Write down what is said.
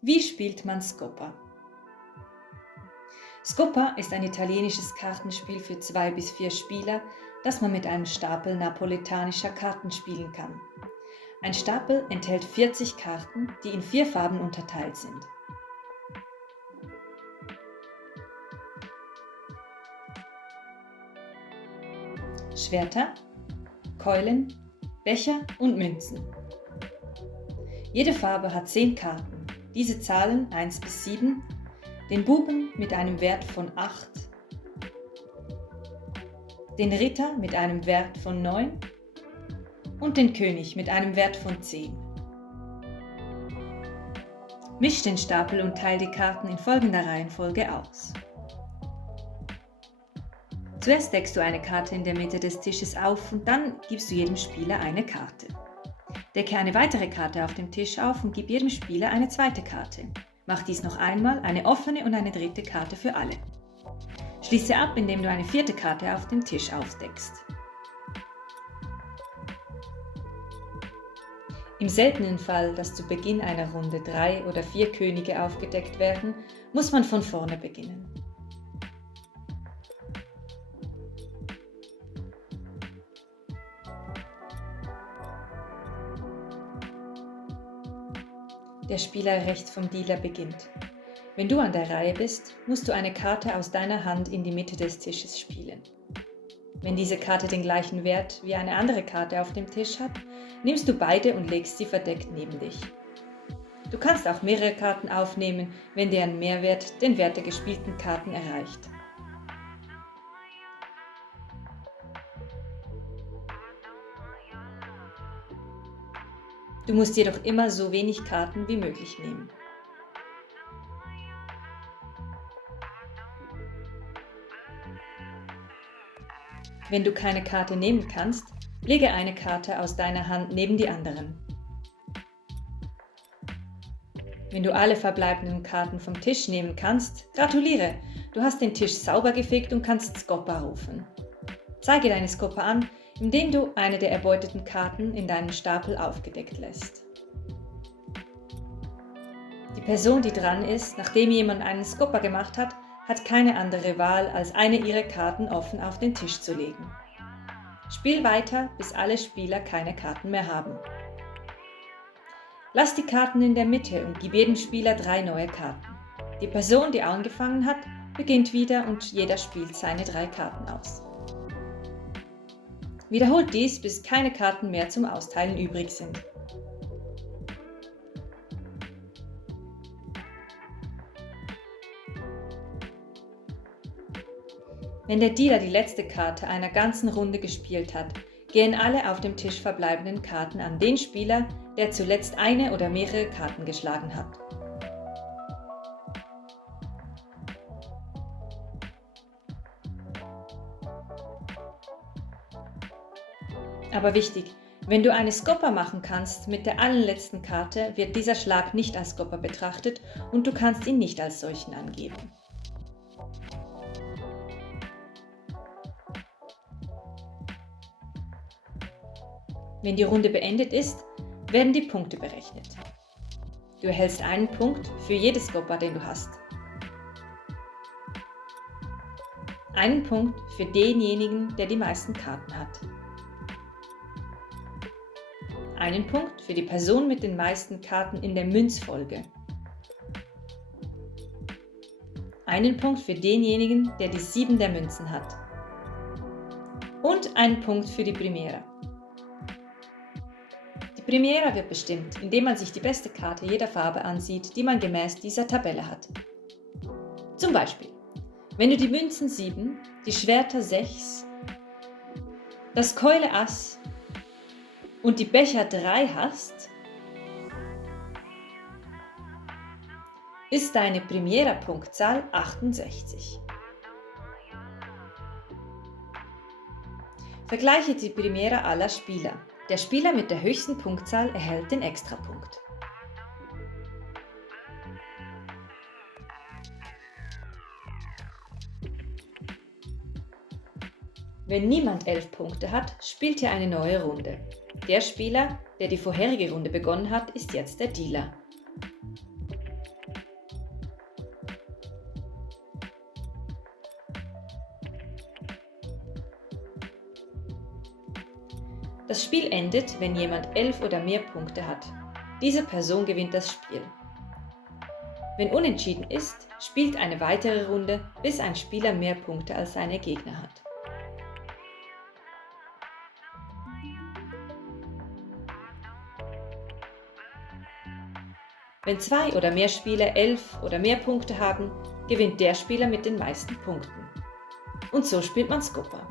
Wie spielt man Scoppa? Scoppa ist ein italienisches Kartenspiel für 2 bis 4 Spieler, das man mit einem Stapel napoletanischer Karten spielen kann. Ein Stapel enthält 40 Karten, die in 4 Farben unterteilt sind. Schwerter, Keulen, Becher und Münzen. Jede Farbe hat 10 Karten. Diese Zahlen 1 bis 7, den Buben mit einem Wert von 8, den Ritter mit einem Wert von 9 und den König mit einem Wert von 10. Misch den Stapel und teile die Karten in folgender Reihenfolge aus. Zuerst deckst du eine Karte in der Mitte des Tisches auf und dann gibst du jedem Spieler eine Karte. Decke eine weitere Karte auf dem Tisch auf und gib jedem Spieler eine zweite Karte. Mach dies noch einmal, eine offene und eine dritte Karte für alle. Schließe ab, indem du eine vierte Karte auf dem Tisch aufdeckst. Im seltenen Fall, dass zu Beginn einer Runde 3 oder 4 Könige aufgedeckt werden, muss man von vorne beginnen. Der Spieler rechts vom Dealer beginnt. Wenn du an der Reihe bist, musst du eine Karte aus deiner Hand in die Mitte des Tisches spielen. Wenn diese Karte den gleichen Wert wie eine andere Karte auf dem Tisch hat, nimmst du beide und legst sie verdeckt neben dich. Du kannst auch mehrere Karten aufnehmen, wenn deren Mehrwert den Wert der gespielten Karten erreicht. Du musst jedoch immer so wenig Karten wie möglich nehmen. Wenn du keine Karte nehmen kannst, lege eine Karte aus deiner Hand neben die anderen. Wenn du alle verbleibenden Karten vom Tisch nehmen kannst, gratuliere! Du hast den Tisch sauber gefegt und kannst Scoppa rufen. Zeige deine Scoppa an, indem du eine der erbeuteten Karten in deinem Stapel aufgedeckt lässt. Die Person, die dran ist, nachdem jemand einen Scoppa gemacht hat, hat keine andere Wahl, als eine ihrer Karten offen auf den Tisch zu legen. Spiel weiter, bis alle Spieler keine Karten mehr haben. Lass die Karten in der Mitte und gib jedem Spieler 3 neue Karten. Die Person, die angefangen hat, beginnt wieder und jeder spielt seine 3 Karten aus. Wiederholt dies, bis keine Karten mehr zum Austeilen übrig sind. Wenn der Dealer die letzte Karte einer ganzen Runde gespielt hat, gehen alle auf dem Tisch verbleibenden Karten an den Spieler, der zuletzt eine oder mehrere Karten geschlagen hat. Aber wichtig, wenn du eine Scoppa machen kannst mit der allerletzten Karte, wird dieser Schlag nicht als Scoppa betrachtet und du kannst ihn nicht als solchen angeben. Wenn die Runde beendet ist, werden die Punkte berechnet. Du erhältst einen Punkt für jedes Scoppa, den du hast. Einen Punkt für denjenigen, der die meisten Karten hat. Einen Punkt für die Person mit den meisten Karten in der Münzfolge. Einen Punkt für denjenigen, der die 7 der Münzen hat. Und einen Punkt für die Primera. Die Primera wird bestimmt, indem man sich die beste Karte jeder Farbe ansieht, die man gemäß dieser Tabelle hat. Zum Beispiel, wenn du die Münzen 7, die Schwerter 6, das Keule Ass und die Becher 3 hast, ist deine Primera-Punktzahl 68. Vergleiche die Primera aller Spieler. Der Spieler mit der höchsten Punktzahl erhält den Extrapunkt. Wenn niemand 11 Punkte hat, spielt ihr eine neue Runde. Der Spieler, der die vorherige Runde begonnen hat, ist jetzt der Dealer. Das Spiel endet, wenn jemand 11 oder mehr Punkte hat. Diese Person gewinnt das Spiel. Wenn unentschieden ist, spielt eine weitere Runde, bis ein Spieler mehr Punkte als seine Gegner hat. Wenn 2 oder mehr Spieler 11 oder mehr Punkte haben, gewinnt der Spieler mit den meisten Punkten. Und so spielt man Skopa.